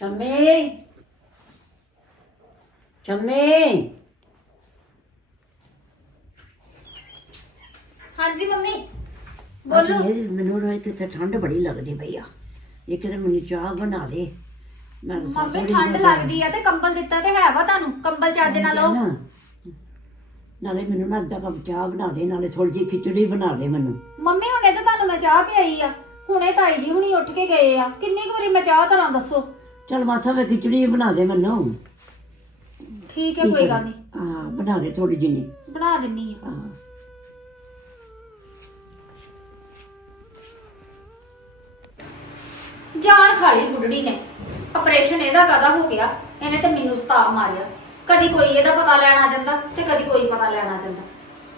ਸ਼ੰਮੀ ਸ਼ੰਮੀ ਹਾਂਜੀ ਮੰਮੀ ਬੋਲੋ ਇਹ ਮੈਨੂੰ ਨਾ ਕਿਤੇ ਠੰਡ ਬੜੀ ਲੱਗਦੀ ਪਈ ਆ। ਇਹ ਕਿਤੇ ਮੈਨੂੰ ਚਾਹ ਬਣਾ ਦੇ ਮੈਂ ਮੰਮੀ ਠੰਡ ਲੱਗਦੀ ਆ। ਤੇ ਕੰਬਲ ਦਿੱਤਾ ਤੇ ਹੈ ਵਾ ਤੁਹਾਨੂੰ? ਕੰਬਲ ਚੱਜ ਨਾਲ। ਲਓ ਨਾਲੇ ਮੈਨੂੰ ਨਾ ਅੱਧਾ ਕੱਪ ਚਾਹ ਬਣਾ ਦੇ ਨਾਲੇ ਥੋੜੀ ਜਿਹੀ ਖਿਚੜੀ ਬਣਾ ਦੇ ਮੈਨੂੰ। ਮੰਮੀ ਹੁਣੇ ਤਾਂ ਤੁਹਾਨੂੰ ਮੈਂ ਚਾਹ ਪਿਆਈ ਆ। ਹੁਣੇ ਤਾਈ ਜੀ ਹੁਣੀ ਉੱਠ ਕੇ ਗਏ ਆ। ਕਿੰਨੀ ਕੁ ਵਾਰੀ ਮੈਂ ਚਾਹ ਧਰਾਂ ਦੱਸੋ? ਚਲ ਮਾਸਾ ਵੇ ਖਿਚੜੀ ਬਣਾ ਦੇ ਮੈਨੂੰ। ਠੀਕ ਹੈ ਕੋਈ ਗੱਲ ਨਹੀਂ ਹਾਂ ਬਣਾ ਦੇ ਥੋੜੀ ਜਿਹੀ ਬਣਾ ਦਿੰਨੀ ਆ। ਹਾਂ। ਜਾਨ ਖਾ ਲਈ ਬੁੱਢੜੀ ਨੇ। ਆਪਰੇਸ਼ਨ ਇਹਦਾ ਕਾਦਾ ਹੋ ਗਿਆ? ਇਹਨੇ ਤੇ ਮੈਨੂੰ ਸਤਾਪ ਮਾਰਿਆ। ਕਦੀ ਕੋਈ ਇਹਦਾ ਪਤਾ ਲੈਣ ਆ ਜਾਂਦਾ ਤੇ ਕਦੀ ਕੋਈ ਪਤਾ ਲੈਣ ਆ ਜਾਂਦਾ।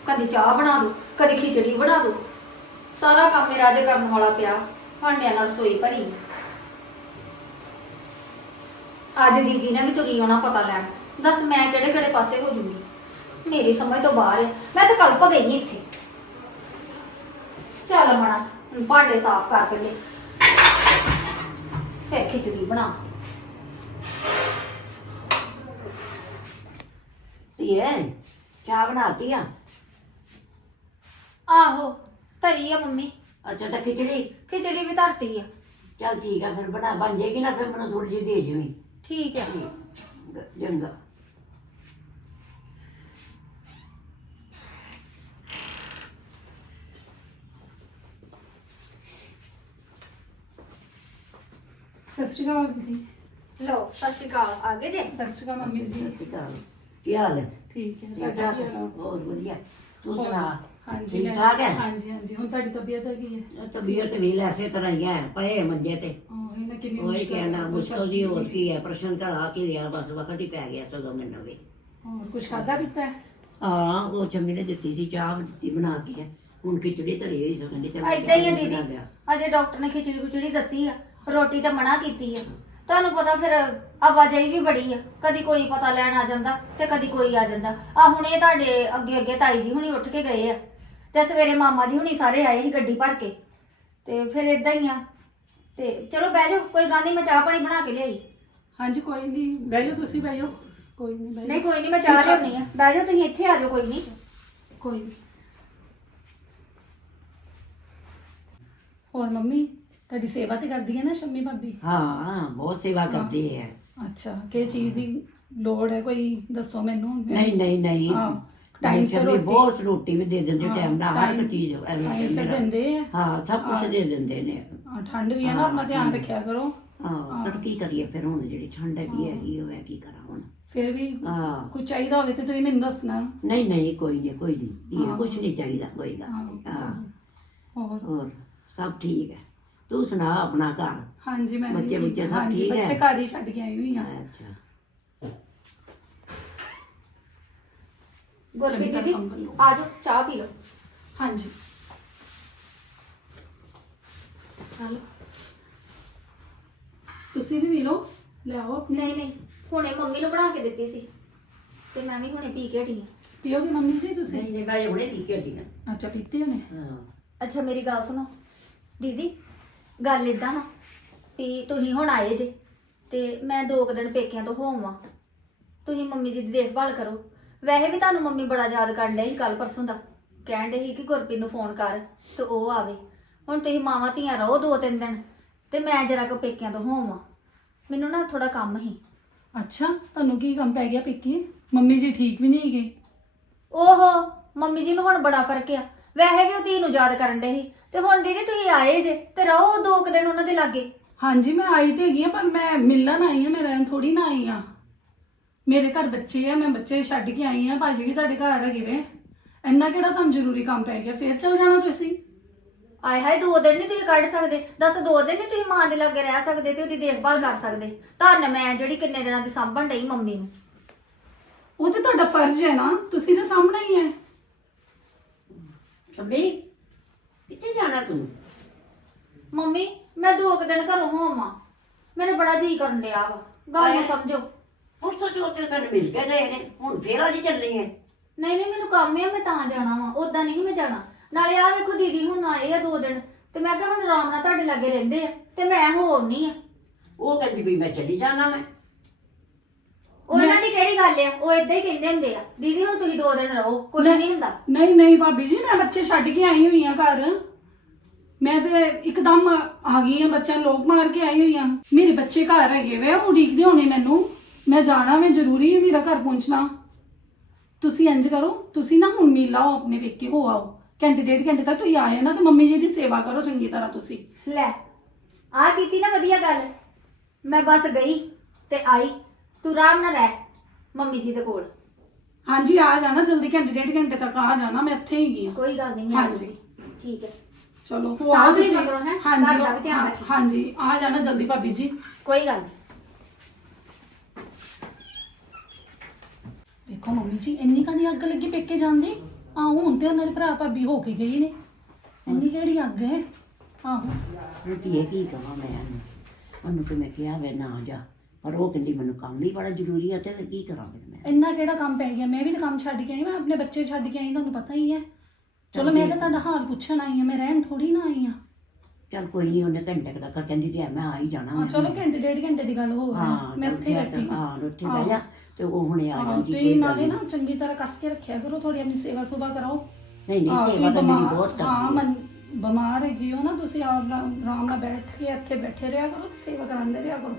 ਕਦੀ ਚਾਹ ਬਣਾ ਦੋ ਕਦੀ ਖਿਚੜੀ ਬਣਾ ਦੋ। ਸਾਰਾ ਕੰਮ ਮੇਰਾ ਅੱਜ ਕਰਨ ਵਾਲਾ ਪਿਆ। ਭਾਂਡਿਆਂ ਨਾਲ ਰਸੋਈ ਭਰੀ ਅੱਜ ਦੀਦੀ ਨੇ ਵੀ ਤੁਰੀ ਆਉਣਾ ਪਤਾ ਲੈਣ। ਦੱਸ ਮੈਂ ਕਿਹੜੇ ਕਿਹੜੇ ਪਾਸੇ ਹੋ ਜੂਗੀ? ਮੇਰੀ ਸਮਝ ਤੋਂ ਬਾਹਰ ਹੈ ਮੈਂ ਤਾਂ ਕਲਪ ਗਈ ਇੱਥੇ। ਚੱਲ ਮਣਾ ਹੁਣ ਭਾਂਡੇ ਸਾਫ਼ ਕਰ ਪਹਿਲੇ। ਫਿਰ ਖਿਚੜੀ ਬਣਾ। ਧੀਏ ਚਾਹ ਬਣਾਤੀ ਆ? ਆਹੋ ਧਰੀ ਆ ਮੰਮੀ। ਅੱਛਾ ਤਾਂ ਖਿਚੜੀ? ਖਿਚੜੀ ਵੀ ਧਰਤੀ ਆ। ਚਲ ਠੀਕ ਆ ਫਿਰ ਬਣਾ। ਬਣ ਜਾਏਗੀ ਨਾ ਫਿਰ ਮੈਨੂੰ ਥੋੜੀ ਜਿਹੀ ਦੇ ਜਵੀਂ। ਠੀਕ ਆ ਚੰਗਾ। ਸਤਿ ਸ਼੍ਰੀ ਅਕਾਲ ਮੰਮੀ ਜੀ। ਲਓ ਸਤਿ ਸ਼੍ਰੀ ਅਕਾਲ। ਆ ਗਏ ਜੇ? ਸਤਿ ਸ਼੍ਰੀ ਅਕਾਲ ਮੰਮੀ ਜੀ। ਸਤਿ ਸ਼੍ਰੀ ਅਕਾਲ। ਕੀ ਹਾਲ ਹੈ? ਠੀਕ ਹੈ ਹੈ? ਹੋਰ ਵਧੀਆ। ਤੂੰ? ਸੁਣਾ। ਹਾਂਜੀ ਠੀਕ ਠਾਕ ਹੈ? ਹਾਂਜੀ ਹਾਂਜੀ। ਹੁਣ ਤੁਹਾਡੀ ਤਬੀਅਤ ਕੀ ਹੈ? ਤਬੀਅਤ ਵੀ ਲੈਸੇ ਤਰ੍ਹਾਂ ਹੀ ਹੈ ਪਏ ਮੰਜੇ ਤੇ। ਉਹ ਇਹਨਾਂ ਕਿੰਨੀ ਉਹੀ ਮੁਸ਼ਕਿਲ ਕਹਿੰਦਾ ਮੁਸ਼ਕਲ ਜੀ ਹੋਰ ਕੀ ਹੈ ਪ੍ਰਸ਼ਨ ਆ ਕੀ ਰਿਹਾ ਬਸ ਵਕਤ ਹੀ ਪੈ ਗਿਆ ਸਗੋਂ ਮੈਨੂੰ ਵੀ। ਹੋਰ ਕੁਝ ਖਾਦਾ ਪੀਤਾ ਹੈ? ਹਾਂ ਉਹ ਚੰਮੀ ਨੇ ਦਿੱਤੀ ਸੀ ਚਾਹ ਦਿੱਤੀ ਬਣਾ ਕੇ ਹੁਣ ਖਿਚੜੀ ਧਰੀ ਹੋਈ ਸੀ ਕਹਿੰਦੀ ਚੱਲ ਮੈਂ ਏਦਾਂ ਹੀ ਆ ਦੀਦੀ। ਲਿਆ। ਅਜੇ ਡਾਕਟਰ ਨੇ ਖਿਚੜੀ ਖੁਚੜੀ ਦੱਸੀ ਆ ਰੋਟੀ ਤਾਂ ਮਨਾ ਕੀਤੀ ਆ। ਤੁਹਾਨੂੰ ਪਤਾ ਫਿਰ ਆਵਾਜਾਈ ਵੀ ਬੜੀ ਆ। ਕਦੀ ਕੋਈ ਪਤਾ ਲੈਣ ਆ ਜਾਂਦਾ ਤੇ ਕਦੀ ਕੋਈ ਆ ਜਾਂਦਾ। ਆ ਹੁਣ ਇਹ ਤੁਹਾਡੇ ਅੱਗੇ ਅੱਗੇ ਤਾਈ ਜੀ ਹੁਣੀ ਉੱਠ ਕੇ ਗਏ ਆ। ਤੇ ਸਵੇਰੇ ਮਾਮਾ ਜੀ ਹੁਣੀ ਸਾਰੇ ਆਏ ਸੀ ਗੱਡੀ ਭਰ ਕੇ। ਤੇ ਫਿਰ ਇਦਾਂ ਹੀ ਆ। ਤੇ ਚਲੋ ਬਹਿ ਜਾਓ ਕੋਈ ਗੱਲ ਨਹੀਂ ਮੈਂ ਚਾਹ ਪਾਣੀ ਬਣਾ ਕੇ ਲਿਆਈ। ਹਾਂਜੀ ਕੋਈ ਨਹੀਂ ਬਹਿ ਜਾਓ ਤੁਸੀਂ ਬਹਿ ਜਾਓ। ਕੋਈ ਨਹੀਂ ਬਹਿ ਨਹੀਂ ਜਾਓ। ਕੋਈ ਨਹੀਂ ਮੈਂ ਚਾਹ ਲਿਆਉਣੀ ਆ। ਬਹਿ ਜਾਓ ਤੁਸੀਂ ਇੱਥੇ ਆ ਜਾਓ ਕੋਈ ਨਹੀਂ ਕੋਈ ਨਹੀਂ ਹੋਰ ਮੰਮੀ ਤੁਹਾਡੀ ਸੇਵਾ ਤੇ ਕਰਦੀ ਹੈ ਨਾ ਸ਼ੰਮੀ ਭਾਬੀ? ਹਾਂ ਬਹੁਤ ਸੇਵਾ ਕਰਦੀ ਹੈ। ਅੱਛਾ ਕਿਹ ਚੀਜ਼ ਦੀ ਲੋੜ ਹੈ? ਕੋਈ ਦੱਸੋ ਮੈਨੂੰ। ਨਹੀਂ ਨਹੀਂ ਨਹੀਂ। ਹਾਂ, time ਸਿਰ ਰੋਟੀ- ਬਹੁਤ ਰੋਟੀ ਵੀ ਦੇ ਦਿੰਦੇ ਟਾਈਮ ਨਾਲ ਹਰ ਇੱਕ ਚੀਜ਼ ਟਾਈਮ ਸਿਰ ਦਿੰਦੇ ਆ। ਹਾਂ ਸਭ। ਕੁਝ ਦੇ ਦਿੰਦੇ ਨੇ। ਹਾਂ, ਠੰਡ ਵੀ ਹੈ ਨਾ ਆਪਣਾ ਧਿਆਨ ਰੱਖਿਆ ਕਰੋ। ਹਾਂ ਪਰ ਕੀ ਕਰੀਏ ਫਿਰ ਹੁਣ ਜਿਹੜੀ ਠੰਡ ਹੈਗੀ ਹੈਗੀ ਉਹ ਹੈ ਕੀ ਕਰਾਂ ਹੁਣ। ਫਿਰ ਵੀ ਹਾਂ। ਕੁਝ ਚਾਹੀਦਾ ਹੋਵੇ ਤੇ ਤੁਸੀਂ ਮੈਨੂੰ ਦੱਸਣਾ। ਨਹੀਂ ਨਹੀਂ ਕੋਈ ਨਹੀਂ ਕੋਈ ਨਹੀਂ। ਹਾਂ। ਕੁਝ ਨਹੀਂ ਚਾਹੀਦਾ ਕੋਈ ਗੱਲ ਹਾਂ, ਹੋਰ? ਸਭ ਠੀਕ ਹੈ। ਤੂੰ ਸੁਣਾ ਆਪਣਾ ਘਰ? ਹਾਂਜੀ ਮੈਂ ਬੱਚੇ- ਬੁੱਚੇ ਸਭ ਠੀਕ ਹੈ? ਬੱਚੇ ਘਰ ਹੀ ਛੱਡ ਕੇ ਆਈ ਹੋਈ ਆ ਅੱਛਾ। ਗੁਰਪ੍ਰੀਤ ਦੀਦੀ। ਆ ਜਾਓ ਚਾਹ ਪੀ ਲਓ। ਹਾਂਜੀ। ਚਲੋ ਤੁਸੀਂ ਵੀ ਪੀ ਲਓ ਲਿਆਓ ਨਹੀਂ ਨਹੀਂ ਹੁਣੇ ਮੰਮੀ ਨੂੰ ਬਣਾ ਕੇ ਦਿੱਤੀ ਸੀ ਤੇ ਮੈਂ ਵੀ ਹੁਣੇ ਪੀ ਕੇ ਹਟੀ ਹਾਂ। ਪੀਓਗੇ ਮੰਮੀ ਜੀ ਤੁਸੀਂ? ਨਹੀਂ ਨਹੀਂ ਮੈਂ ਹੁਣੇ ਪੀ ਕੇ ਹਟੀ ਹਾਂ। ਅੱਛਾ ਪੀਤੇ ਹੋਣੇ? ਹਾਂ। ਅੱਛਾ ਮੇਰੀ ਗੱਲ ਸੁਣੋ। ਦੀਦੀ ਗੱਲ ਇਦਾਂ ਨਾ ਵੀ ਤੁਸੀਂ ਹੁਣ ਆਏ ਜੇ ਤੇ ਮੈਂ ਦੋ ਕੁ ਦਿਨ ਪੇਕਿਆਂ ਤੋਂ ਹੋਵਾਂ ਤੁਸੀਂ ਮੰਮੀ ਜੀ ਦੀ ਦੇਖਭਾਲ ਕਰੋ। ਵੈਸੇ ਵੀ ਤੁਹਾਨੂੰ ਮੰਮੀ ਬੜਾ ਯਾਦ ਕਰਨ ਡਏ ਸੀ ਕੱਲ ਪਰਸੋਂ ਦਾ। ਕਹਿਣ ਡੇ ਸੀ ਕਿ ਗੁਰਪ੍ਰੀਤ ਨੂੰ ਫੋਨ ਕਰ ਤੇ ਉਹ ਆਵੇ। ਹੁਣ ਤੁਸੀਂ ਮਾਵਾਂ ਧੀਆਂ ਰਹੋ ਦੋ ਤਿੰਨ ਦਿਨ ਤੇ ਮੈਂ ਜਰਾ ਕੁ ਪੇਕਿਆਂ ਤੋਂ ਹੋਵਾਂ। ਮੈਨੂੰ ਨਾ ਥੋੜਾ ਕੰਮ ਸੀ। ਅੱਛਾ ਤੁਹਾਨੂੰ ਕੀ ਕੰਮ ਪੈ ਗਿਆ ਪੀਤੀ ਮੰਮੀ ਜੀ ਠੀਕ ਵੀ ਨਹੀਂ ਹੈਗੇ? ਓਹੋ ਮੰਮੀ ਜੀ ਨੂੰ ਹੁਣ ਬੜਾ ਫ਼ਰਕ ਆ। ਵੈਸੇ ਵੀ ਉਹ ਧੀ ਨੂੰ ਯਾਦ ਕਰਨ ਡੇ ਸੀ। ਤੇ ਹੁਣ ਦੀਦੀ ਤੁਸੀਂ ਆਏ ਜੇ ਤੇ ਰਹੋ ਦੋ ਕੁ ਦਿਨ ਉਹਨਾਂ ਦੇ ਲਾਗੇ। ਹਾਂਜੀ ਮੈਂ ਆਈ ਤੇ ਹੈਗੀ ਆ ਪਰ ਮੈਂ ਮਿਲਣ ਆਈ ਆ ਮੈਂ ਰਹਿਣ ਥੋੜੀ ਨਾ ਆਈ ਆ। ਮੇਰੇ ਘਰ ਬੱਚੇ ਆ ਮੈਂ ਬੱਚੇ ਛੱਡ ਕੇ ਆਈ ਆ ਭਾਜੀ ਵੀ ਤੁਹਾਡੇ ਘਰ ਹੈਗੇ ਵੇ ਇੰਨਾ ਕਿਹੜਾ ਤੁਹਾਨੂੰ ਜ਼ਰੂਰੀ ਕੰਮ ਪੈ ਗਿਆ? ਫੇਰ ਚਲ ਜਾਣਾ ਤੁਸੀਂ। ਆਏ ਹਾਏ ਦੋ ਦਿਨ ਨਹੀਂ ਤੁਸੀਂ ਕੱਢ ਸਕਦੇ। ਦੱਸ ਦੋ ਦਿਨ ਨਹੀਂ ਤੁਸੀਂ ਮਾਂ ਦੇ ਲਾਗੇ ਰਹਿ ਸਕਦੇ ਤੇ ਉਹਦੀ ਦੇਖਭਾਲ ਕਰ ਸਕਦੇ। ਧੰਨ ਮੈਂ ਜਿਹੜੀ ਕਿੰਨੇ ਦਿਨਾਂ ਦੀ ਸਾਂਭਣ ਡਈ ਮੰਮੀ ਨੂੰ। ਉਹ ਤੇ ਤੁਹਾਡਾ ਫਰਜ਼ ਹੈ ਨਾ ਤੁਸੀਂ ਤਾਂ ਸਾਹਮਣੇ ਹੀ ਹੈ। ਸ਼ੰਮੀ ਕਿੱਥੇ ਜਾਣਾ ਤੂੰ? ਮੰਮੀ ਮੈਂ ਦੋ ਕੁ ਦਿਨ ਘਰੋਂ ਹੋਵਾਂ। ਮੇਰੇ ਬੜਾ ਜੀ ਕਰਨ ਡਿਆ ਵਾ। ਗੱਲ ਨੂੰ। ਸਮਝੋ। ਹੁਣ ਸੋਚੋ ਤੇ ਤੈਨੂੰ ਮਿਲ ਕੇ ਗਏ ਨੇ? ਹੁਣ ਫੇਰ ਅੱਜ ਚੱਲਣੀ ਹੈ ਨਹੀਂ ਨਹੀਂ ਮੈਨੂੰ ਕੰਮ ਆ ਮੈਂ ਤਾਂ ਜਾਣਾ ਵਾ। ਉਦਾਂ ਨਹੀਂ ਮੈਂ ਜਾਣਾ। ਨਾਲੇ ਆ ਵੇਖੋ ਦੀਦੀ ਹੁਣ ਆਏ ਆ ਦੋ ਦਿਨ। ਤੇ ਮੈਂ ਕਿਹਾ ਹੁਣ ਆਰਾਮ ਨਾਲ ਤੁਹਾਡੇ ਲਾਗੇ ਰਹਿੰਦੇ ਆ। ਤੇ ਮੈਂ ਹੋ ਆਉਣੀ ਆ। ਉਹ ਕਹਿੰਦੀ ਵੀ ਮੈਂ ਚਲੀ ਜਾਣਾ ਮੈਂ ਉਹਨਾਂ ਦੀ ਕਿਹੜੀ ਗੱਲ ਆ? ਉਹ ਇਦਾਂ ਹੀ ਕਹਿੰਦੇ ਹੁੰਦੇ ਆ। ਦੀਦੀ ਹੁਣ ਤੁਸੀਂ ਦੋ ਦਿਨ ਰਹੋ। ਕੁਝ ਨਹੀਂ। ਹੁੰਦਾ। ਨਹੀਂ ਨਹੀਂ ਭਾਬੀ ਜੀ ਮੈਂ ਬੱਚੇ ਛੱਡ ਕੇ ਆਈ ਹੋਈ ਆ ਘਰ। ਮੈਂ ਤੇ ਇੱਕਦਮ ਆ ਗਈ ਆ ਬੱਚਿਆਂ ਨੂੰ ਲੋਕ ਮਾਰ ਕੇ ਆਈ ਹੋਈ ਆ। ਮੇਰੇ ਬੱਚੇ ਘਰ ਹੈਗੇ ਵੇ ਉਹ ਉਡੀਕਦੇ ਹੋਣੇ ਮੈਨੂੰ। ਮੈਂ ਜਾਣਾ ਮੈਂ ਜ਼ਰੂਰੀ ਹੈ ਮੇਰਾ ਘਰ ਪਹੁੰਚਣਾ ਤੁਸੀਂ ਇੰਜ ਕਰੋ ਤੁਸੀਂ ਨਾ ਹੁਣ ਮਿਲ ਆਓ ਆਪਣੇ ਵੇਖੇ ਹੋ ਆਓ ਘੰਟੇ ਡੇਢ ਘੰਟੇ ਤੱਕ ਤੁਸੀਂ ਆਏ ਨਾ ਤੇ ਮੰਮੀ ਜੀ ਦੀ ਸੇਵਾ ਕਰੋ ਚੰਗੀ ਤਰ੍ਹਾਂ ਤੁਸੀਂ ਲੈ ਆ ਕੀਤੀ ਨਾ ਵਧੀਆ ਗੱਲ। ਮੈਂ ਬਸ ਗਈ ਤੇ ਆਈ। ਤੂੰ ਆਰਾਮ ਨਾਲ ਰਹਿ ਮੰਮੀ ਜੀ ਦੇ ਕੋਲ। ਹਾਂਜੀ ਆ ਜਾਣਾ ਜਲਦੀ ਘੰਟੇ ਡੇਢ ਘੰਟੇ ਤੱਕ ਆ ਜਾਣਾ ਮੈਂ ਇੱਥੇ ਹੀ ਗਈ ਆ। ਕੋਈ ਗੱਲ ਨਹੀਂ ਮੈਂ ਆ ਹਾਂਜੀ। ਜਾਊਂਗੀ। ਠੀਕ ਹੈ। ਚਲੋ ਹੋ ਆਓ ਸਾਂਭ ਲਈ ਤੁਸੀਂ? ਮਗਰੋਂ, ਹੈਂ? ਹਾਂਜੀ ਘਰ ਦਾ ਵੀ ਧਿਆਨ ਹਾਂ, ਰੱਖੀ। ਹਾਂਜੀ ਆ ਜਾਣਾ ਜਲਦੀ ਭਾਬੀ ਜੀ। ਕੋਈ ਗੱਲ ਨਹੀਂ। ਦੇਖੋ ਮੰਮੀ ਜੀ ਇੰਨੀ ਕਾਹਦੀ ਅੱਗ ਲੱਗੀ ਪੇਕੇ ਜਾਂਦੀ ਆ ਹੁਣ ਤੇ ਉਹਨਾਂ ਦੇ ਭਰਾ ਭਾਬੀ ਹੋ ਕੇ ਗਈ ਨੇ। ਇੰਨੀ ਕਿਹੜੀ ਅੱਗ ਹੈ? ਆਹੋ। ਧੀਏ ਕੀ ਕਹਾਂ ਮੈਂ ਉਹਨੂੰ ਉਹਨੂੰ ਕਿ ਮੈਂ ਕਿਹਾ ਵੇ ਨਾ ਜਾ। ਪਰ ਉਹ ਕਹਿੰਦੀ ਮੈਨੂੰ ਕੰਮ ਵੀ ਬੜਾ ਜ਼ਰੂਰੀ ਹੈ ਤੇ ਫਿਰ ਕੀ ਕਰਾਂ ਫਿਰ ਮੈਂ? ਇੰਨਾ ਕਿਹੜਾ ਕੰਮ ਪੈ ਗਿਆ? ਮੈਂ ਵੀ ਤਾਂ ਕੰਮ ਛੱਡ ਕੇ ਆਈ ਮੈਂ ਆਪਣੇ ਬੱਚੇ ਛੱਡ ਕੇ ਆਈ ਤੁਹਾਨੂੰ ਪਤਾ ਹੀ ਹੈ। ਚਲੋ ਮੈਂ ਤਾਂ ਤੁਹਾਡਾ ਹਾਲ ਪੁੱਛਣ ਆਈ ਹਾਂ ਮੈਂ ਰਹਿਣ ਥੋੜੀ ਨਾ ਆਈ ਹਾਂ। ਚੱਲ ਕੋਈ ਨਹੀਂ ਉਹਨੇ ਘੰਟੇ ਕੁ ਤੱਕ ਕਹਿੰਦੀ ਤੇ ਮੈਂ ਆ ਹੀ ਜਾਣਾ ਹਾਂ ਮੈਂ। ਚਲੋ ਘੰਟੇ ਡੇਢ ਘੰਟੇ ਦੀ ਗੱਲ ਹੋ ਹਾਂ ਮੈਂ ਇੱਥੇ ਬੈਠੀ ਹਾਂ ਉੱਥੇ। ਬਹਿ ਜਾ ਤੇ ਉਹ ਹੁਣੇ ਆ ਹਾਂ, ਜਾਂਦੀ ਤੁਸੀਂ ਕੋਈ ਗੱਲ ਨਾਲੇ ਨਾ ਚੰਗੀ ਤਰ੍ਹਾਂ ਕੱਸ ਕੇ ਰੱਖਿਆ ਕਰੋ ਥੋੜੀ ਆਪਣੀ ਸੇਵਾ ਸੁਭਾ ਕਰਾਓ। ਨਹੀਂ ਨਹੀਂ ਸੇਵਾ ਤਾਂ ਮੇਰੀ ਬਿਮਾਰ- ਬਹੁਤ ਹਾਂ ਕਰਦੀ ਹੈ ਮਨ ਬਿਮਾਰ ਹੈਗੀ ਹੋ ਨਾ ਤੁਸੀਂ ਆਪ ਨਾਲ ਆਰਾਮ ਨਾਲ ਬੈਠ ਕੇ ਇੱਥੇ ਬੈਠੇ ਰਿਹਾ ਕਰੋ ਤੇ ਸੇਵਾ ਕਰਾਉਂਦੇ ਰਿਹਾ ਕਰੋ।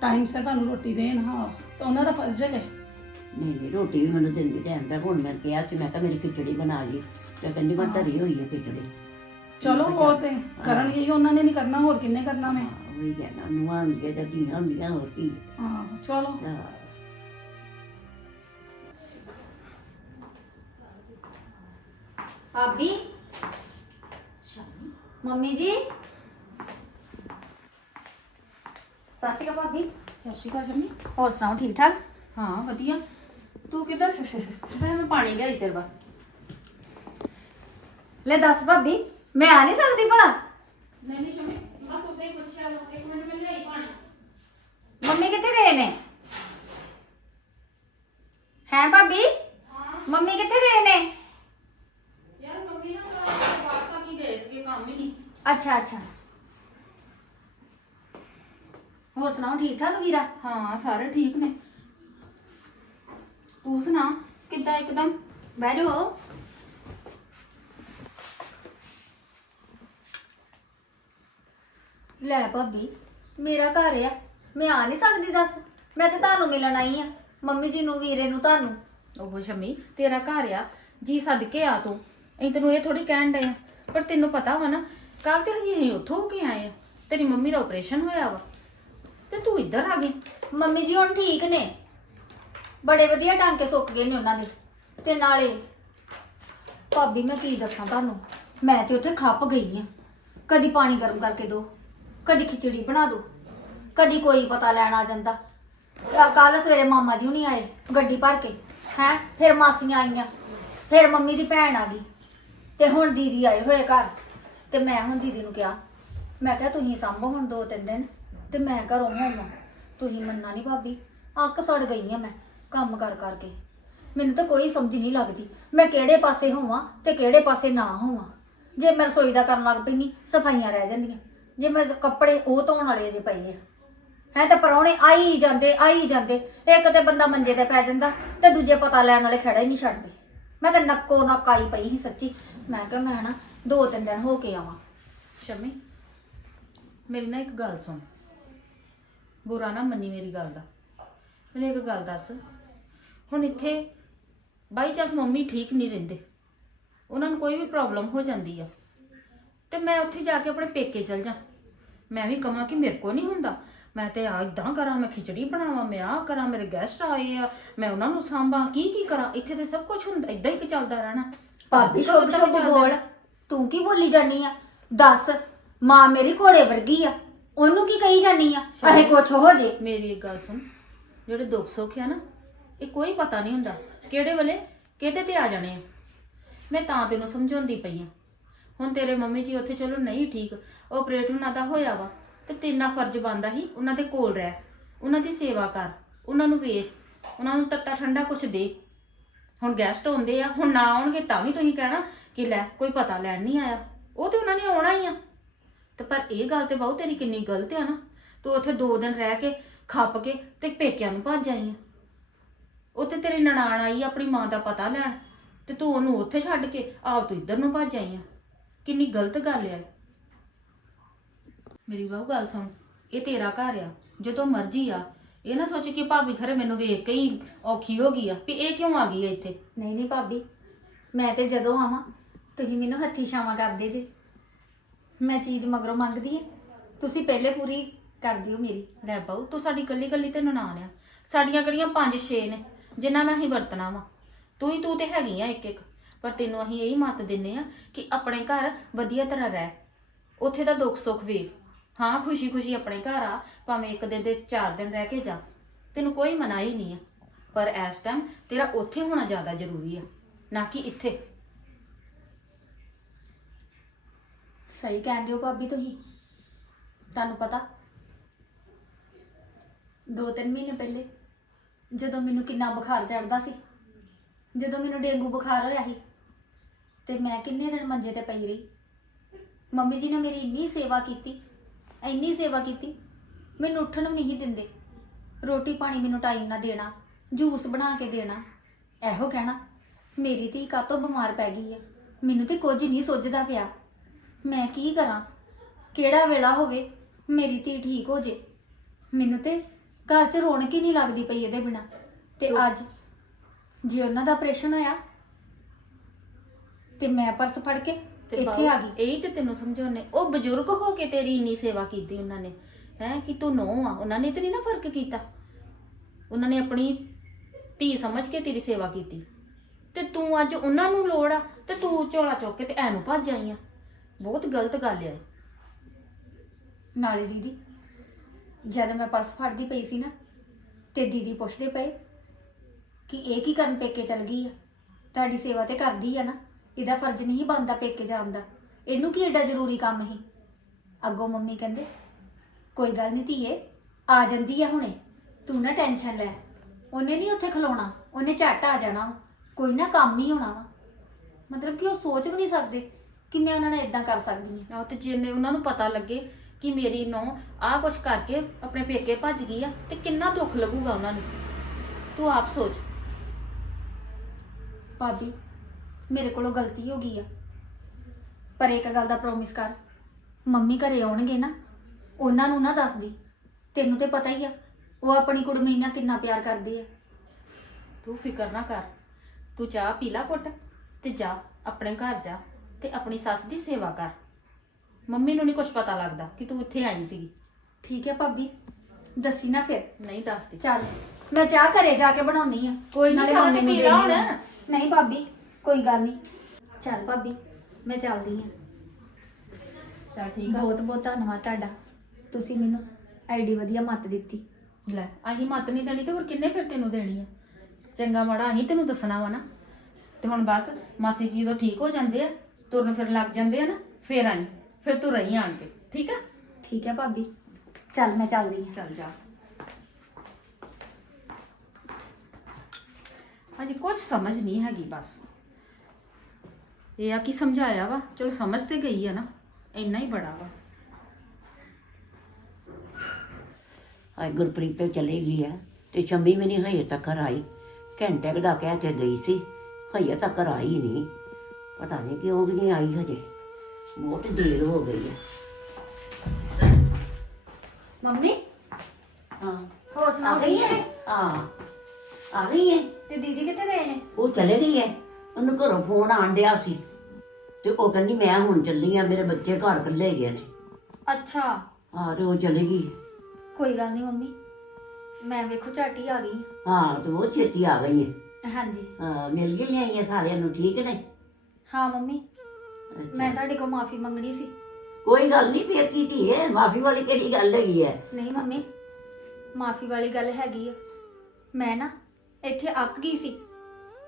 ਟਾਈਮ ਸਿਰ ਤੁਹਾਨੂੰ ਰੋਟੀ ਦੇਣ ਹਾਂ ਤਾਂ ਉਹਨਾਂ ਦਾ ਫਰਜ਼ ਹੈ ਨਹੀਂ ਨਹੀਂ ਰੋਟੀ ਵੀ ਮੈਨੂੰ ਦਿੰਦੀ ਟਾਈਮ ਤੱਕ ਹੁਣ ਮੈਂ ਕਿਹਾ ਸੀ ਮੈਂ ਕਿਹਾ ਮੇਰੀ ਖਿਚੜੀ ਬਣਾ ਲਈ। ਤੇ ਕਹਿੰਦੀ ਮੈਂ ਧਰੀ ਹੋਈ ਹੈ ਖਿਚੜੀ। ਚਲੋ ਉਹ ਤੇ ਕਰਨਗੇ ਹੀ ਉਹਨਾਂ ਨੇ ਨਹੀਂ ਕਰਨਾ ਹੋਰ ਕਿੰਨੇ ਕਰਨਾ ਮੈਂ ਹਾਂ, ਉਹੀ ਕਹਿਣਾ ਨੂੰਹਾਂ ਹੁੰਦੀਆਂ ਤੇ ਧੀਆਂ ਹੁੰਦੀਆਂ ਹੋਰ ਕੀ ਹਾਂ ਚਲੋ ਹਾਂ। ਭਾਬੀ ਮੰਮੀ ਜੀ ਸਤਿ ਸ਼੍ਰੀ ਅਕਾਲ ਭਾਬੀ ਸਤਿ ਸ਼੍ਰੀ ਅਕਾਲ ਸ਼ਮੀ ਹੋਰ ਸੁਣਾਓ ਠੀਕ ਠਾਕ ਹਾਂ ਵਧੀਆ ਤੂੰ ਕਿੱਧਰ ਮੈਂ ਮੈਂ ਪਾਣੀ ਲਿਆਈ ਤੇਰੇ ਵਾਸਤੇ ਲੈ ਦੱਸ ਭਾਬੀ ਮੈਂ ਆ ਨਹੀਂ ਸਕਦੀ ਭਲਾ। ਨਹੀਂ ਨਹੀਂ ਸ਼ਮੀ ਬਸ ਉਦਾਂ ਹੀ ਪੁੱਛਿਆ ਇੱਕ ਮਿੰਟ ਮੈਂ ਲਿਆਈ ਪਾਣੀ। ਮੰਮੀ ਕਿੱਥੇ ਗਏ ਨੇ? ਹੈ ਭਾਬੀ? ਮੰਮੀ ਕਿੱਥੇ ਗਏ ਨੇ? ਯਾਰ ਮੰਮੀ ਨਾ ਬਾਹਰ ਤੱਕ ਹੀ ਗਏ ਸੀਗੇ ਕੰਮ ਹੀ ਨਹੀਂ। ਅੱਛਾ ਅੱਛਾ। ਹੋਰ ਸੁਣਾਓ ਠੀਕ ਠਾਕ ਵੀਰਾ? ਹਾਂ ਸਾਰੇ ਠੀਕ ਨੇ। ਤੂੰ ਸੁਣਾ ਕਿੱਦਾਂ ਇੱਕਦਮ? ਬਹਿ ਜਾਓ। ਲੈ ਭਾਬੀ ਮੇਰਾ ਘਰ ਆ। ਮੈਂ ਆ ਨਹੀਂ ਸਕਦੀ ਦੱਸ। ਮੈਂ ਤੇ ਤੁਹਾਨੂੰ ਮਿਲਣ ਆਈ ਆ। ਮੰਮੀ ਜੀ ਨੂੰ ਵੀਰੇ ਨੂੰ ਤੁਹਾਨੂੰ। ਉਹ ਸ਼ਮੀ ਤੇਰਾ ਘਰ ਆ। ਜੀ ਸਦਕੇ ਆ ਤੂੰ। ਅਸੀਂ ਤੈਨੂੰ ਇਹ ਥੋੜੀ ਕਹਿਣ ਡਏ ਆ। ਪਰ ਤੈਨੂੰ ਪਤਾ ਵਾ ਨਾ ਕੱਲ ਤੇ ਹਜੇ ਅਸੀਂ ਉੱਥੋਂ ਹੋ ਕੇ ਆਏ ਆ। ਤੇਰੀ ਮੰਮੀ ਦਾ ਆਪਰੇਸ਼ਨ ਹੋਇਆ ਵਾ। ਤੇ ਤੂੰ ਇੱਧਰ ਆ ਗਈ। ਮੰਮੀ ਜੀ ਹੁਣ ਠੀਕ ਨੇ। ਬੜੇ ਵਧੀਆ ਟਾਂਕੇ ਸੁੱਕ ਗਏ ਨੇ ਉਹਨਾਂ ਦੇ। ਤੇ ਨਾਲੇ ਭਾਬੀ ਮੈਂ ਕੀ ਦੱਸਾਂ ਤੁਹਾਨੂੰ? ਮੈਂ ਤੇ ਉੱਥੇ ਖੱਪ ਗਈ ਆ। ਕਦੀ ਪਾਣੀ ਗਰਮ ਕਰਕੇ ਦੋ। ਕਦੀ ਖਿਚੜੀ ਬਣਾ ਦੋ, ਕਦੀ ਕੋਈ ਪਤਾ ਲੈਣ ਆ ਜਾਂਦਾ। ਕੱਲ ਸਵੇਰੇ ਮਾਮਾ ਜੀ ਹੁਣੀ ਆਏ ਗੱਡੀ ਭਰ ਕੇ, ਹੈ, ਫਿਰ ਮਾਸੀਆਂ ਆਈਆਂ, ਫਿਰ ਮੰਮੀ ਦੀ ਭੈਣ ਆ ਗਈ, ਤੇ ਹੁਣ ਦੀਦੀ ਆਏ ਹੋਏ ਘਰ, ਤੇ ਮੈਂ ਹੁਣ ਦੀਦੀ ਨੂੰ ਕਿਹਾ, ਮੈਂ ਕਿਹਾ ਤੁਸੀਂ ਸੰਭੋ ਹੁਣ ਦੋ ਤਿੰਨ ਦਿਨ, ਤੇ ਮੈਂ ਘਰੋਂ ਹੋਵਾਂ ਤੁਸੀਂ ਮੰਨਣਾ ਨਹੀਂ ਭਾਬੀ, ਅੱਕ ਸੜ ਗਈ ਆ ਮੈਂ ਕੰਮ ਕਰ ਕਰਕੇ। ਮੈਨੂੰ ਤਾਂ ਕੋਈ ਸਮਝ ਨਹੀਂ ਲੱਗਦੀ, ਮੈਂ ਕਿਹੜੇ ਪਾਸੇ ਹੋਵਾਂ ਤੇ ਕਿਹੜੇ ਪਾਸੇ ਨਾ ਹੋਵਾਂ। ਜੇ ਮੈਂ ਰਸੋਈ ਦਾ ਕਰਨ ਲੱਗ ਪੈਣੀ ਸਫਾਈਆਂ ਰਹਿ ਜਾਂਦੀਆਂ। ਜੇ ਮੈਂ ਕੱਪੜੇ ਉਹ ਧੋਣ ਵਾਲੇ ਜੇ ਪਏ ਆ। ਹੈ ਤਾਂ ਪਰੌਣੇ ਆਈ ਜਾਂਦੇ ਆਈ ਜਾਂਦੇ। ਇੱਕ ਤੇ ਬੰਦਾ ਮੰਜੇ ਤੇ ਪੈ ਜਾਂਦਾ ਤੇ ਦੂਜੇ ਪਤਾ ਲੈਣ ਵਾਲੇ ਖੜਾ ਹੀ ਨਹੀਂ ਛੱਡਦੇ। ਮੈਂ ਤਾਂ ਨੱਕੋ ਨੱਕ ਆਈ ਪਈ ਸੀ ਸੱਚੀ। ਮੈਂ ਕਿਹਾ ਮੈਂ ਨਾ ਦੋ ਤਿੰਨ ਦਿਨ ਹੋ ਕੇ ਆਵਾਂ। ਸ਼ਮੀ, ਮੇਰੀ ਨਾ ਇੱਕ ਗੱਲ ਸੁਣ। ਬੁਰਾ ਨਾ ਮੰਨੀ ਮੇਰੀ ਗੱਲ ਦਾ। ਮੈਨੂੰ ਇੱਕ ਗੱਲ ਦੱਸ। ਹੁਣ ਇੱਥੇ ਬਾਈ ਚਾਂਸ ਮੰਮੀ ਠੀਕ ਨਹੀਂ ਰਹਿੰਦੇ। ਉਹਨਾਂ ਨੂੰ ਕੋਈ ਵੀ ਪ੍ਰੋਬਲਮ ਹੋ ਜਾਂਦੀ ਆ। ਤੇ ਮੈਂ ਉੱਥੇ ਜਾ ਕੇ ਆਪਣੇ ਪੇਕੇ ਚਲ ਜਾਂ। ਮੈਂ ਵੀ ਕਹਾਂ ਕਿ ਮੇਰੇ ਕੋ ਨਹੀਂ ਹੁੰਦਾ। ਮੈਂ ਤੇ ਆ ਇਦਾਂ ਕਰਾਂ ਮੈਂ ਖਿਚੜੀ ਬਣਾਵਾਂ ਮੈਂ ਆ ਕਰਾਂ ਮੇਰੇ ਗੈਸਟ ਆਏ ਆ ਮੈਂ ਉਹਨਾਂ ਨੂੰ ਸਾਂਭਾਂ ਕੀ ਕੀ ਕਰਾਂ? ਇੱਥੇ ਤੇ ਸਭ ਕੁਝ ਹੁੰਦਾ ਇਦਾਂ ਹੀ ਚੱਲਦਾ ਰਹਿਣਾ। ਭਾਬੀ ਸ਼ੁਭ ਸ਼ੁਭ ਬੋਲ? ਤੂੰ ਕੀ ਬੋਲੀ ਜਾਨੀ ਆ? ਦੱਸ ਮਾਂ ਮੇਰੀ ਘੋੜੇ ਵਰਗੀ ਆ। ਉਹਨੂੰ ਕੀ ਕਹੀ ਜਾਨੀ ਆ? ਅਹੇ ਕੁਛ ਹੋ ਜੇ। ਮੇਰੀ ਇੱਕ ਗੱਲ ਸੁਣ। ਜਿਹੜੇ ਦੁੱਖ ਸੁੱਖ ਆ ਨਾ ਇਹ ਕੋਈ ਪਤਾ ਨਹੀਂ ਹੁੰਦਾ। ਕਿਹੜੇ ਵੇਲੇ ਕਿਹਦੇ ਤੇ ਆ ਜਾਣੇ ਆ। ਮੈਂ ਤਾਂ ਤੈਨੂੰ ਸਮਝਾਉਂਦੀ ਪਈ ਆ। ਹੁਣ ਤੇਰੇ ਮੰਮੀ ਜੀ ਉੱਥੇ ਚਲੋ ਨਹੀਂ ਠੀਕ ਆਪਰੇਟ ਉਹਨਾਂ ਦਾ ਹੋਇਆ ਵਾ, ਤੇ ਤੇਨਾ ਫਰਜ਼ ਬਣਦਾ ਸੀ ਉਹਨਾਂ ਦੇ ਕੋਲ ਰਹਿ, ਉਹਨਾਂ ਦੀ ਸੇਵਾ ਕਰ, ਉਹਨਾਂ ਨੂੰ ਵੇਖ, ਉਹਨਾਂ ਨੂੰ ਤੱਤਾ ਠੰਡਾ ਕੁਛ ਦੇ। ਹੁਣ ਗੈਸਟ ਆਉਂਦੇ ਆ, ਹੁਣ ਨਾ ਆਉਣਗੇ ਤਾਂ ਵੀ ਤੁਸੀਂ ਕਹਿਣਾ ਕਿ ਲੈ, ਕੋਈ ਪਤਾ ਲੈਣ ਨਹੀਂ ਆਇਆ। ਉਹ ਤੇ ਉਹਨਾਂ ਨੇ ਆਉਣਾ ਹੀ ਆ। ਤੇ ਪਰ ਇਹ ਗੱਲ ਤੇ ਬਹੁ ਤੇਰੀ ਕਿੰਨੀ ਗਲਤ ਆ ਨਾ, ਤੂੰ ਉੱਥੇ ਦੋ ਦਿਨ ਰਹਿ ਕੇ ਖੱਪ ਕੇ ਤੇ ਪੇਕਿਆਂ ਨੂੰ ਭੱਜ ਆਈ ਆ। ਉੱਥੇ ਤੇਰੀ ਨਨਾਣ ਆਈ ਆਪਣੀ ਮਾਂ ਦਾ ਪਤਾ ਲੈਣ, ਤੇ ਤੂੰ ਉਹਨੂੰ ਉੱਥੇ ਛੱਡ ਕੇ ਆਪ ਤੂੰ ਇੱਧਰ ਨੂੰ ਭੱਜ ਆਈ ਆ। ਕਿੰਨੀ ਗਲਤ ਗੱਲ ਆ। ਮੇਰੀ ਬਾਹੂ ਗੱਲ ਸੁਣ ਇਹ ਤੇਰਾ ਘਰ ਆ ਜਦੋਂ ਮਰਜ਼ੀ ਆ। ਇਹ ਨਾ ਸੋਚ ਕਿ ਭਾਬੀ ਖਰੇ ਮੈਨੂੰ ਵੇਖ ਕੇ ਹੀ ਔਖੀ ਹੋ ਗਈ ਆ ਵੀ ਇਹ ਕਿਉਂ ਆ ਗਈ ਆ ਇੱਥੇ? ਨਹੀਂ ਨਹੀਂ ਭਾਬੀ ਮੈਂ ਤੇ ਜਦੋਂ ਆਵਾਂ ਤੁਸੀਂ ਮੈਨੂੰ ਹੱਥੀ ਛਾਵਾਂ ਕਰਦੇ ਜੇ। ਮੈਂ ਚੀਜ਼ ਮਗਰੋਂ ਮੰਗਦੀ ਹੈ ਤੁਸੀਂ ਪਹਿਲੇ ਪੂਰੀ ਕਰ ਦਿਓ ਮੇਰੀ। ਲੈ ਬਾਊ ਤੂੰ ਸਾਡੀ ਕੱਲੀ ਕੱਲੀ ਤੇ ਨਨਾਣ ਆ। ਸਾਡੀਆਂ ਕਿਹੜੀਆਂ 5-6 ਨੇ ਜਿਨ੍ਹਾਂ ਨਾਲ ਅਸੀਂ ਵਰਤਣਾ ਵਾ। ਤੂੰ ਹੀ ਤੂੰ ਤੇ ਹੈਗੀ ਆ ਇੱਕ ਇੱਕ ਪਰ ਤੈਨੂੰ ਅਸੀਂ ਇਹੀ ਮੱਤ ਦਿੰਨੇ ਆ ਕਿ ਆਪਣੇ ਘਰ ਵਧੀਆ ਤਰ੍ਹਾਂ ਰਹਿ। ਉੱਥੇ ਦਾ ਦੁੱਖ ਸੁੱਖ ਵੇਖ। ਹਾਂ ਖੁਸ਼ੀ ਖੁਸ਼ੀ ਆਪਣੇ ਘਰ ਆ, ਭਾਵੇਂ ਇੱਕ ਦਿਨ ਦੇ ਚਾਰ ਦਿਨ ਰਹਿ ਕੇ ਜਾ। ਤੈਨੂੰ ਕੋਈ ਮਨਾਹੀ ਨਹੀਂ ਆ। ਪਰ ਇਸ ਟਾਈਮ ਤੇਰਾ ਉੱਥੇ ਹੋਣਾ ਜ਼ਿਆਦਾ ਜ਼ਰੂਰੀ ਆ, ਨਾ ਕਿ ਇੱਥੇ। ਸਹੀ ਕਹਿੰਦੇ ਹੋ ਭਾਬੀ ਤੁਸੀਂ। ਤੁਹਾਨੂੰ ਪਤਾ ਦੋ ਤਿੰਨ ਮਹੀਨੇ ਪਹਿਲੇ ਜਦੋਂ ਮੈਨੂੰ ਕਿੰਨਾ ਬੁਖਾਰ ਚੜਦਾ ਸੀ, ਜਦੋਂ ਮੈਨੂੰ ਡੇਂਗੂ ਬੁਖਾਰ ਹੋਇਆ ਸੀ ਤੇ ਮੈਂ ਕਿੰਨੇ ਦਿਨ ਮੰਜੇ ਤੇ ਪਈ ਰਹੀ? ਮੰਮੀ ਜੀ ਨੇ ਮੇਰੀ ਇੰਨੀ ਸੇਵਾ ਕੀਤੀ ਇੰਨੀ ਸੇਵਾ ਕੀਤੀ ਮੈਨੂੰ ਉੱਠਣ ਵੀ ਨਹੀਂ ਦਿੰਦੇ। ਰੋਟੀ ਪਾਣੀ ਮੈਨੂੰ ਟਾਈਮ ਨਾਲ ਦੇਣਾ ਜੂਸ ਬਣਾ ਕੇ ਦੇਣਾ ਇਹੋ ਕਹਿਣਾ ਮੇਰੀ ਧੀ ਕਾਤੋਂ ਬਿਮਾਰ ਪੈ ਗਈ ਹੈ ਮੈਨੂੰ ਤੇ ਕੁਝ ਨਹੀਂ ਸੁੱਝਦਾ ਪਿਆ। ਮੈਂ ਕੀ ਕਰਾਂ? ਕਿਹੜਾ ਵੇਲਾ ਹੋਵੇ ਮੇਰੀ ਧੀ ਠੀਕ ਹੋ ਜੇ? ਮੈਨੂੰ ਤੇ ਘਰ 'ਚ ਰੌਣਕ ਹੀ ਨਹੀਂ ਲੱਗਦੀ ਪਈ ਇਹਦੇ ਬਿਨਾ। ਤੇ ਤੂੰ- ਅੱਜ ਜੇ ਉਹਨਾਂ ਦਾ ਆਪਰੇਸ਼ਨ ਹੋਇਆ ਤੇ ਮੈਂ ਪਰਸ ਫੜ ਕੇ ਤੇ ਇੱਥੇ ਆ ਗਈ। ਇਹੀ ਤੇ ਤੈਨੂੰ ਸਮਝਾਉਣੇ ਉਹ ਬਜ਼ੁਰਗ ਹੋ ਕੇ ਤੇਰੀ ਇੰਨੀ ਸੇਵਾ ਕੀਤੀ ਉਹਨਾਂ ਨੇ। ਹੈ ਕਿ ਤੂੰ ਨੋ ਆ। ਉਹਨਾਂ ਨੇ ਤੇ ਨਹੀਂ ਨਾ ਫ਼ਰਕ ਕੀਤਾ। ਉਹਨਾਂ ਨੇ ਆਪਣੀ ਧੀ ਸਮਝ ਕੇ ਤੇਰੀ ਸੇਵਾ ਕੀਤੀ। ਤੇ ਤੂੰ ਅੱਜ ਉਹਨਾਂ ਨੂੰ ਲੋੜ ਆ ਤੇ ਤੂੰ ਝੋਲਾ ਚੁੱਕ ਕੇ ਤੇ ਐ ਨੂੰ ਭੱਜ ਆਈ ਆ। ਬਹੁਤ ਗਲਤ ਗੱਲ ਆ ਇਹ। ਨਾਲੇ ਦੀਦੀ ਜਦ ਮੈਂ ਪਰਸ ਫੜਦੀ ਪਈ ਸੀ ਨਾ ਤੇ ਦੀਦੀ ਪੁੱਛਦੇ ਪਏ ਕਿ ਇਹ ਕੀ ਕਰਨ ਪੇਕੇ ਚਲ ਗਈ ਆ? ਤੁਹਾਡੀ ਸੇਵਾ ਤੇ ਕਰਦੀ ਆ ਨਾ। ਇਹਦਾ ਫਰਜ਼ ਨਹੀਂ ਬਣਦਾ ਪੇਕੇ ਜਾਣ ਦਾ। ਇਹਨੂੰ ਕੀ ਐਡਾ ਜ਼ਰੂਰੀ ਕੰਮ ਸੀ? ਅੱਗੋਂ ਮੰਮੀ ਕਹਿੰਦੇ ਕੋਈ ਗੱਲ ਨਹੀਂ ਧੀਏ ਆ ਜਾਂਦੀ ਆ ਹੁਣੇ। ਤੂੰ ਨਾ ਟੈਨਸ਼ਨ ਲੈ। ਉਹਨੇ ਨਹੀਂ ਉੱਥੇ ਖਲੋਣਾ ਉਹਨੇ ਝੱਟ ਆ ਜਾਣਾ ਵਾ। ਕੋਈ ਨਾ ਕੰਮ ਹੀ ਹੋਣਾ ਵਾ। ਮਤਲਬ ਕਿ ਉਹ ਸੋਚ ਵੀ ਨਹੀਂ ਸਕਦੇ ਕਿ ਮੈਂ ਉਹਨਾਂ ਨਾਲ ਇਦਾਂ ਕਰ ਸਕਦੀ ਹਾਂ। ਆਹੋ ਤੇ ਜੇ ਉਹਨਾਂ ਨੂੰ ਪਤਾ ਲੱਗੇ ਕਿ ਮੇਰੀ ਨੋ ਆਹ ਕੁਛ ਕਰਕੇ ਆਪਣੇ ਪੇਕੇ ਭੱਜ ਗਈ ਆ ਤੇ ਕਿੰਨਾ ਦੁੱਖ ਲੱਗੂਗਾ ਉਹਨਾਂ ਨੂੰ। ਤੂੰ ਆਪ ਸੋਚ। ਭਾਬੀ ਮੇਰੇ ਕੋਲੋਂ ਗਲਤੀ ਹੋ ਗਈ ਆ। ਪਰ ਇੱਕ ਗੱਲ ਦਾ ਪ੍ਰੋਮਿਸ ਕਰ ਮੰਮੀ ਘਰੇ ਆਉਣਗੇ ਨਾ ਉਹਨਾਂ ਨੂੰ ਨਾ ਦੱਸਦੀ ਤੈਨੂੰ ਤੇ ਪਤਾ ਹੀ ਆ ਉਹ ਆਪਣੀ ਕੁੜੀ ਨਾਲ ਕਿੰਨਾ ਪਿਆਰ ਕਰਦੇ ਆ। ਤੂੰ ਫਿਕਰ ਨਾ ਕਰ ਤੂੰ ਚਾਹ ਪੀ ਲਾ ਘੁੱਟ ਤੇ ਜਾ ਆਪਣੇ ਘਰ ਜਾ ਤੇ ਆਪਣੀ ਸੱਸ ਦੀ ਸੇਵਾ ਕਰ। ਮੰਮੀ ਨੂੰ ਨਹੀਂ ਕੁਝ ਪਤਾ ਲੱਗਦਾ ਕਿ ਤੂੰ ਇੱਥੇ ਆਈ ਸੀਗੀ। ਠੀਕ ਹੈ ਭਾਬੀ ਦੱਸੀ ਨਾ ਫਿਰ। ਨਹੀਂ ਦੱਸਦੀ। ਚੱਲ ਮੈਂ ਚਾਹ ਘਰੇ ਜਾ ਕੇ ਬਣਾਉਣੀ ਆ। ਕੋਈ ਨੀ, ਨਾਲੇ ਚਾਹ ਤੇ ਮੰਮੀ ਨੂੰ ਪੀ ਲਾ ਦੇਣੀ ਆ। ਹੁਣ। ਨਹੀਂ ਭਾਬੀ ਕੋਈ ਗੱਲ ਨਹੀਂ ਚੱਲ ਭਾਬੀ ਮੈਂ ਚੱਲਦੀ ਆ ਚਲ ਠੀਕ ਆ। ਬਹੁਤ ਬਹੁਤ ਧੰਨਵਾਦ ਤੁਹਾਡਾ। ਤੁਸੀਂ ਮੈਨੂੰ ਆਈਡੀ ਵਧੀਆ ਮੱਤ ਦਿੱਤੀ। ਲੈ ਆਹੀ ਮਤ ਨਹੀਂ ਦੇਣੀ ਤੇ ਹੋਰ ਕਿੰਨੇ ਫਿਰ ਤੈਨੂੰ ਦੇਣੀ ਆ? ਚੰਗਾ ਮਾੜਾ ਅਸੀਂ ਤੈਨੂੰ ਦੱਸਣਾ ਵਾ ਨਾ। ਤੇ ਹੁਣ ਬਸ ਮਾਸੀ ਜੀ ਜਦੋਂ ਠੀਕ ਹੋ ਜਾਂਦੇ ਆ ਤੁਰਨ ਫਿਰ ਲੱਗ ਜਾਂਦੇ ਆ ਨਾ ਫੇਰ ਆਈ। ਫਿਰ ਤੂੰ ਰਹੀ ਆਣ ਕੇ। ਠੀਕ ਆ? ਠੀਕ ਹੈ ਭਾਬੀ। ਚੱਲ ਮੈਂ ਚੱਲਦੀ ਹਾਂ। ਚੱਲ ਜਾ। ਅਜੇ ਕੁਝ ਸਮਝ ਨਹੀਂ ਹੈਗੀ ਬਸ। ਇਹ ਆ ਕਿ ਸਮਝਾਇਆ ਵਾ? ਚਲੋ ਸਮਝ ਤੇ ਗਈ ਆ ਨਾ। ਇੰਨਾ ਹੀ ਬੜਾ ਵਾ। ਅੱਜ ਗੁਰਪ੍ਰੀਤ ਤੇ ਚਲੀ ਗਈ ਹੈ ਤੇ ਸ਼ੰਮੀ ਵੀ ਨਹੀਂ ਹਜੇ ਤੱਕ ਆਈ। ਘੰਟੇ ਕੁ ਦਾ ਕਹਿ ਕੇ ਗਈ ਸੀ। ਹਜੇ ਤੱਕ ਆਈ ਨਹੀਂ ਪਤਾ ਨਹੀਂ ਕਿਉਂ ਵੀ ਨਹੀਂ ਆਈ ਹਜੇ। ਬਹੁਤ ਦੇਰ ਹੋ ਗਈ ਹੈ ਮੰਮੀ? ਹਾਂ। ਹੋਰ ਆ ਸੁਣਾਓ ਗਈ ਠੀਕ ਹੈ ਹੈ? ਹਾਂ। ਆ ਗਈ ਹੈ। ਤੇ ਦੀਦੀ ਕਿੱਥੇ ਗਏ ਨੇ? ਉਹ ਚਲੇ ਗਈ ਹੈ। ਉਹਨੂੰ ਘਰੋਂ ਫੋਨ ਆਣ ਡਿਆ ਸੀ। ਤੇ ਉਹ ਕਹਿੰਦੀ ਮੈਂ ਹੁਣ ਚੱਲੀ ਆ ਮੇਰੇ ਬੱਚੇ ਘਰ ਇਕੱਲੇ ਗਏ ਨੇ। ਅੱਛਾ। ਹਾਂ ਤੇ ਉਹ ਚਲੀ ਗਈ। ਕੋਈ ਗੱਲ ਨਹੀਂ ਮੰਮੀ ਮੈਂ ਵੇਖੋ ਝਾਟੀ ਆ ਗਈ ਹਾਂ ਤੇ ਉਹ ਛੇਤੀ ਆ ਗਈ ਹੈ ਹਾਂਜੀ। ਹਾਂ ਮਿਲ ਗਈਆਂ ਇਹ ਸਾਰਿਆਂ ਨੂੰ ਠੀਕ ਨੇ? ਹਾਂ ਮੰਮੀ ਅੱਛਾ। ਮੈਂ ਤੁਹਾਡੇ ਕੋਲ ਮਾਫੀ ਮੰਗਣੀ ਸੀ। ਕੋਈ ਗੱਲ ਨਹੀਂ ਫੇਰ ਕੀ ਧੀ ਹੈ ਮਾਫੀ ਵਾਲੀ ਕਿਹੜੀ ਗੱਲ ਹੈਗੀ ਹੈ ਨਹੀਂ ਮੰਮੀ ਮਾਫੀ ਵਾਲੀ ਗੱਲ ਹੈਗੀ ਆ। ਮੈਂ ਨਾ ਇੱਥੇ ਅੱਕ ਗਈ ਸੀ।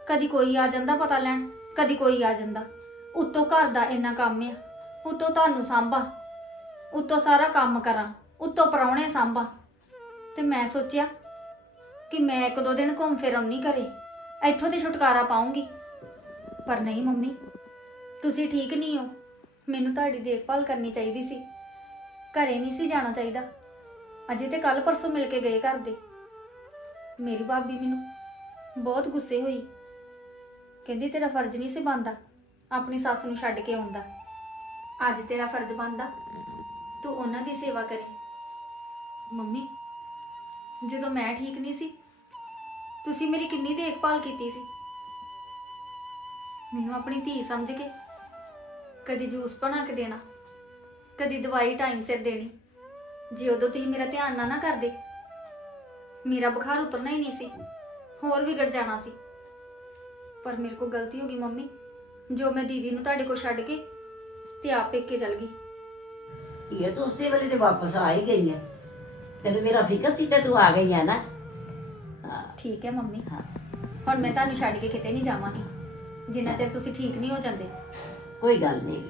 ਕਦੀ ਕੋਈ ਆ ਜਾਂਦਾ ਪਤਾ ਲੈਣ ਕਦੀ ਕੋਈ ਆ ਜਾਂਦਾ। ਉੱਤੋਂ ਘਰ ਦਾ ਇੰਨਾ ਕੰਮ ਆ, ਉੱਤੋਂ ਤੁਹਾਨੂੰ ਸਾਂਭਾ, ਉੱਤੋਂ ਸਾਰਾ ਕੰਮ ਕਰਾਂ, ਉੱਤੋਂ ਪਰੌਣੇ ਸਾਂਭਾ। ਤੇ ਮੈਂ ਸੋਚਿਆ ਕਿ ਮੈਂ ਇੱਕ ਦੋ ਦਿਨ ਘੁੰਮ ਫਿਰ ਆਉਣੀ ਘਰੇ, ਇੱਥੋਂ ਤੇ ਛੁਟਕਾਰਾ ਪਾਉਂਗੀ। ਪਰ ਨਹੀਂ ਮੰਮੀ, ਤੁਸੀਂ ਠੀਕ ਨਹੀਂ ਹੋ। ਮੈਨੂੰ ਤੁਹਾਡੀ ਦੇਖਭਾਲ ਕਰਨੀ ਚਾਹੀਦੀ ਸੀ। ਘਰੇ ਨਹੀਂ ਸੀ ਜਾਣਾ ਚਾਹੀਦਾ। ਅਜੇ ਤੇ ਕੱਲ ਪਰਸੋਂ ਮਿਲ ਕੇ ਗਏ ਘਰ ਦੇ। ਮੇਰੀ ਭਾਬੀ ਮੈਨੂੰ ਬਹੁਤ ਗੁੱਸੇ ਹੋਈ। ਕਹਿੰਦੀ, ਤੇਰਾ ਫਰਜ਼ ਨਹੀਂ ਸੀ ਬਣਦਾ। ਆਪਣੀ ਸੱਸ ਨੂੰ ਛੱਡ ਕੇ ਆਉਂਦਾ। ਅੱਜ ਤੇਰਾ ਫਰਜ਼ ਬਣਦਾ, ਤੂੰ ਉਹਨਾਂ ਦੀ ਸੇਵਾ ਕਰੇ। ਮੰਮੀ, ਜਦੋਂ ਮੈਂ ਠੀਕ ਨਹੀਂ ਸੀ, ਤੁਸੀਂ ਮੇਰੀ ਕਿੰਨੀ ਦੇਖਭਾਲ ਕੀਤੀ ਸੀ। ਮੈਨੂੰ ਆਪਣੀ ਧੀ ਸਮਝ ਕੇ ਕਦੀ ਜੂਸ ਬਣਾ ਕੇ ਦੇਣਾ, ਕਦੀ ਦਵਾਈ ਟਾਈਮ ਸਿਰ ਦੇਣੀ। ਜੇ ਉਦੋਂ ਤੁਸੀਂ ਮੇਰਾ ਧਿਆਨ ਨਾ ਨਾ ਕਰਦੇ, ਮੇਰਾ ਬੁਖਾਰ ਉਤਰਨਾ ਹੀ ਨਹੀਂ ਸੀ, ਹੋਰ ਵਿਗੜ ਜਾਣਾ ਸੀ। ਪਰ ਮੇਰੇ ਕੋਲ ਗਲਤੀ ਹੋ ਗਈ ਮੰਮੀ। ਜੋ ਮੈਂ ਦੀਦੀ ਨੂੰ ਤੁਹਾਡੇ ਕੋਲ ਛੱਡ ਕੇ ਤੇ ਆਪ ਪੇਕੇ ਚਲ ਗਈ। ਇਹ ਤਾਂ ਉਸੇ ਵੇਲੇ ਤੇ ਵਾਪਸ ਆ ਹੀ ਗਈ ਹੈ। ਤੈਨੂੰ ਮੇਰਾ ਫਿਕਰ ਸੀ ਤੇ ਤੂੰ ਆ ਗਈ ਹੈ ਨਾ। ਹਾਂ। ਠੀਕ ਹੈ ਮੰਮੀ। ਹਾਂ। ਹੁਣ ਮੈਂ ਤੁਹਾਨੂੰ ਛੱਡ ਕੇ ਕਿਤੇ ਨਹੀਂ ਜਾਵਾਂਗੀ। ਜਿੰਨਾ ਚਿਰ ਤੁਸੀਂ ਠੀਕ ਨਹੀਂ ਹੋ ਜਾਂਦੇ। ਕੋਈ ਗੱਲ ਨਹੀਂ।